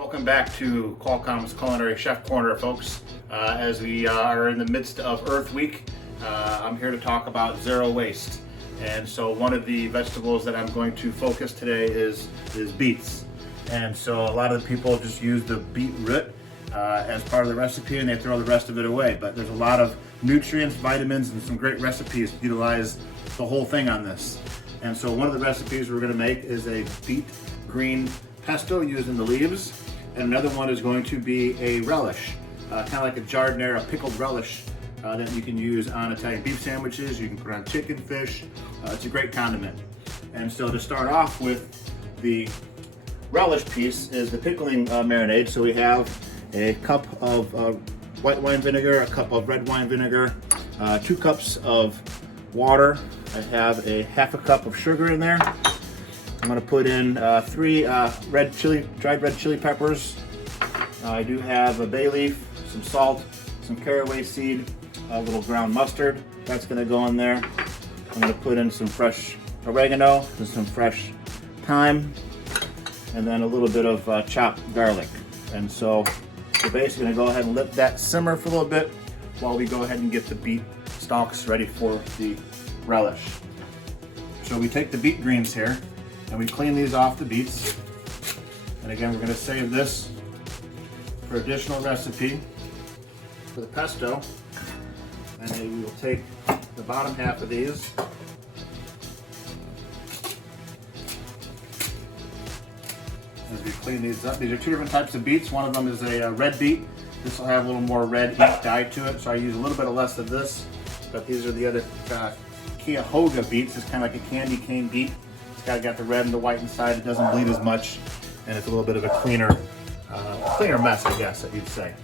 Welcome back to Qualcomm's Culinary Chef Corner, folks. As we are in the midst of Earth Week, I'm here to talk about zero waste. And so one of the vegetables that I'm going to focus today is beets. And so a lot of the people just use the beet root as part of the recipe and they throw the rest of it away. But there's a lot of nutrients, vitamins, and some great recipes to utilize the whole thing on this. And so one of the recipes we're going to make is a beet green pesto using the leaves. And another one is going to be a relish, kind of like a giardiniera pickled relish that you can use on Italian beef sandwiches. You can put on chicken, fish. It's a great condiment. And so to start off with, the relish piece is the pickling marinade. So we have a cup of white wine vinegar, a cup of red wine vinegar, 2 cups of water. I have a half a cup of sugar in there. I'm going to put in 3 dried red chili peppers. I do have a bay leaf, some salt, some caraway seed, a little ground mustard. That's going to go in there. I'm going to put in some fresh oregano and some fresh thyme, and then a little bit of chopped garlic. And so we're basically going to go ahead and let that simmer for a little bit while we go ahead and get the beet stalks ready for the relish. So we take the beet greens here and we clean these off the beets. And again, we're going to save this for additional recipe for the pesto. And then we will take the bottom half of these as we clean these up. These are 2 different types of beets. One of them is a red beet. This will have a little more red ink dye to it, so I use a little bit less of this. But these are the other Cuyahoga beets. It's kind of like a candy cane beet. It's got the red and the white inside. It doesn't bleed as much, and it's a little bit of a cleaner mess, I guess that you'd say.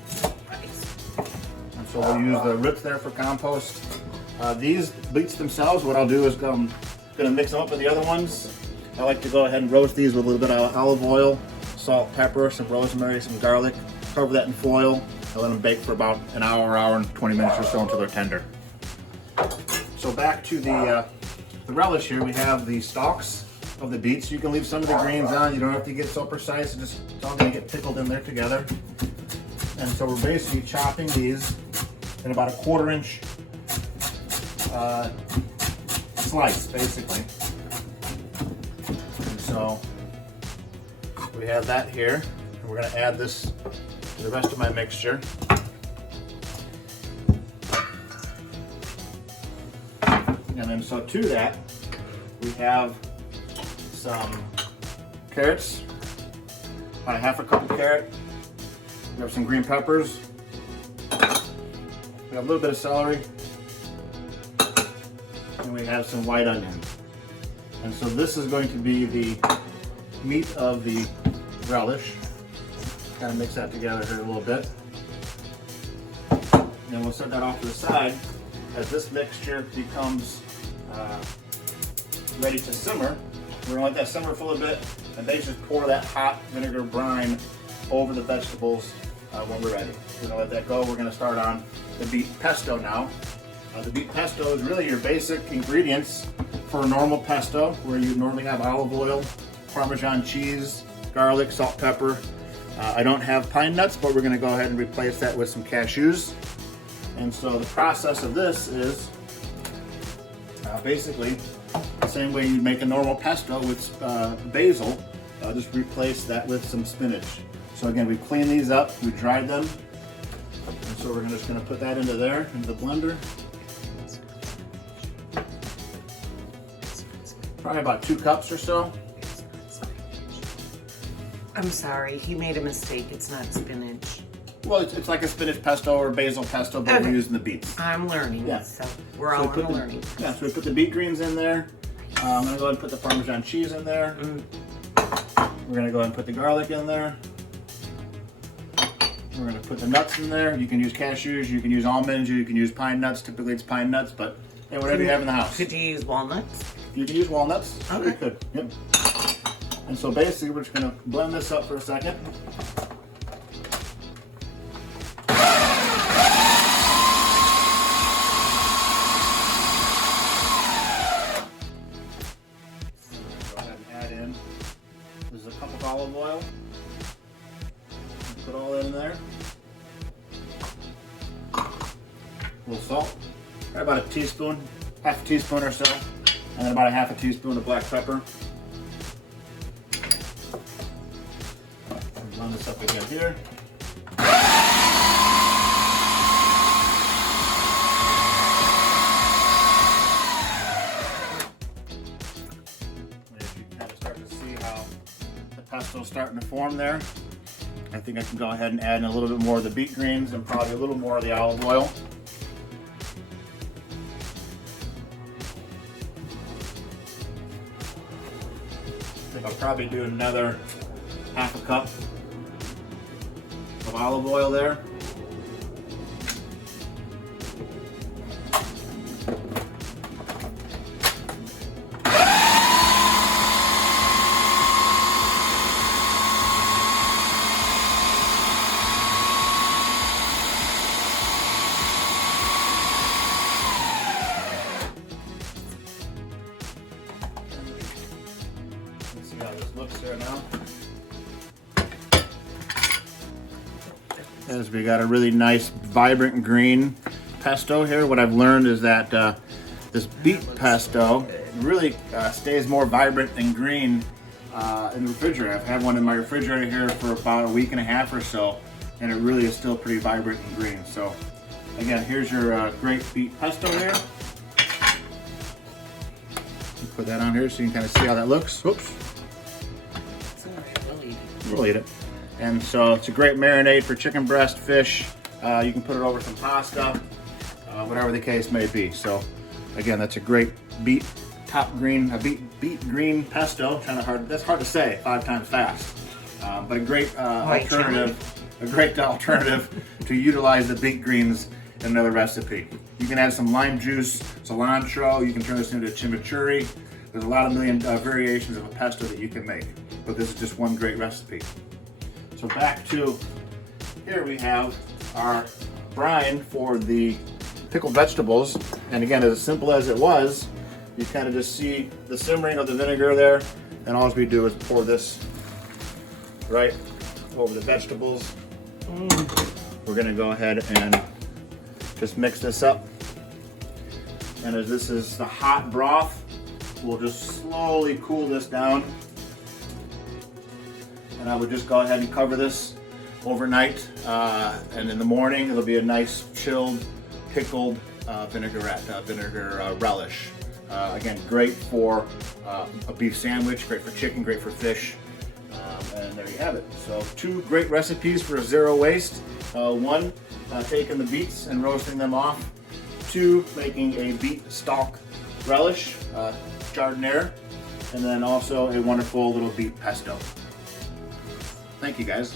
And so we'll use the roots there for compost. These beets themselves, what I'll do is I'm going to mix them up with the other ones. I like to go ahead and roast these with a little bit of olive oil, salt, pepper, some rosemary, some garlic. Cover that in foil. I let them bake for about an hour and 20 minutes or so until they're tender. So back to the relish here, we have the stalks of the beets. You can leave some of the greens on. You don't have to get so precise. It's all going to get pickled in there together. And so we're basically chopping these in about a 1/4 inch slice, basically. And so we have that here. And we're going to add this to the rest of my mixture. And then so to that, we have some carrots, about a half a cup of carrot. We have some green peppers. We have a little bit of celery. And we have some white onion. And so this is going to be the meat of the relish. Kind of mix that together here a little bit. And then we'll set that off to the side as this mixture becomes ready to simmer. We're going to let that simmer for a little bit and then just pour that hot vinegar brine over the vegetables when we're ready. We're going to let that go. We're going to start on the beet pesto now. The beet pesto is really your basic ingredients for a normal pesto, where you normally have olive oil, Parmesan cheese, garlic, salt, pepper. I don't have pine nuts, but we're going to go ahead and replace that with some cashews. And so the process of this is basically the same way you make a normal pesto with basil. Just replace that with some spinach. So again, we cleaned these up, we dried them, and so we're just going to put that into there, into the blender. Probably about 2 cups or so. I'm sorry, he made a mistake. It's not spinach. Well, it's like a spinach pesto or basil pesto, but we're using the beets. I'm learning, Yeah. so we're all on a learning. Yeah, so we put the beet greens in there. I'm going to go ahead and put the Parmesan cheese in there. We're going to go ahead and put the garlic in there. We're going to put the nuts in there. You can use cashews, you can use almonds, you can use pine nuts. Typically it's pine nuts, but hey, whatever you have in the house. Could you use walnuts? You can use walnuts. Okay. You could. Yep. And so basically we're just going to blend this up for a second. Go ahead and add in, this is a cup of olive oil. Put all that in there. A little salt, right about a teaspoon, half a teaspoon or so, and then about a half a teaspoon of black pepper. Blend this up again here. You can kind of start to see how the pesto is starting to form there. I think I can go ahead and add in a little bit more of the beet greens and probably a little more of the olive oil. I think I'll probably do another half a cup of olive oil there. Let's see how this looks there now. As we got a really nice vibrant green pesto here. What I've learned is that this beet pesto really stays more vibrant and green in the refrigerator. I've had one in my refrigerator here for about a week and a half or so, and it really is still pretty vibrant and green. So again, here's your great beet pesto here. Put that on here so you can kind of see how that looks. Whoops. We'll eat it. And so it's a great marinade for chicken breast, fish. You can put it over some pasta, whatever the case may be. So again, that's a great beet green green pesto. That's hard to say 5 times fast, but a great alternative to utilize the beet greens in another recipe. You can add some lime juice, cilantro. You can turn this into a chimichurri. There's a lot of million variations of a pesto that you can make, but this is just one great recipe. So back to here, we have our brine for the pickled vegetables. And again, as simple as it was, you kind of just see the simmering of the vinegar there, and all we do is pour this right over the vegetables. We're gonna go ahead and just mix this up. And as this is the hot broth, we'll just slowly cool this down. And I would just go ahead and cover this overnight, and in the morning it'll be a nice chilled pickled vinegar relish. Again, great for a beef sandwich, great for chicken, great for fish, and there you have it. So 2 great recipes for zero waste. 1, taking the beets and roasting them off. 2, making a beet stalk relish, giardiniera, and then also a wonderful little beet pesto. Thank you guys.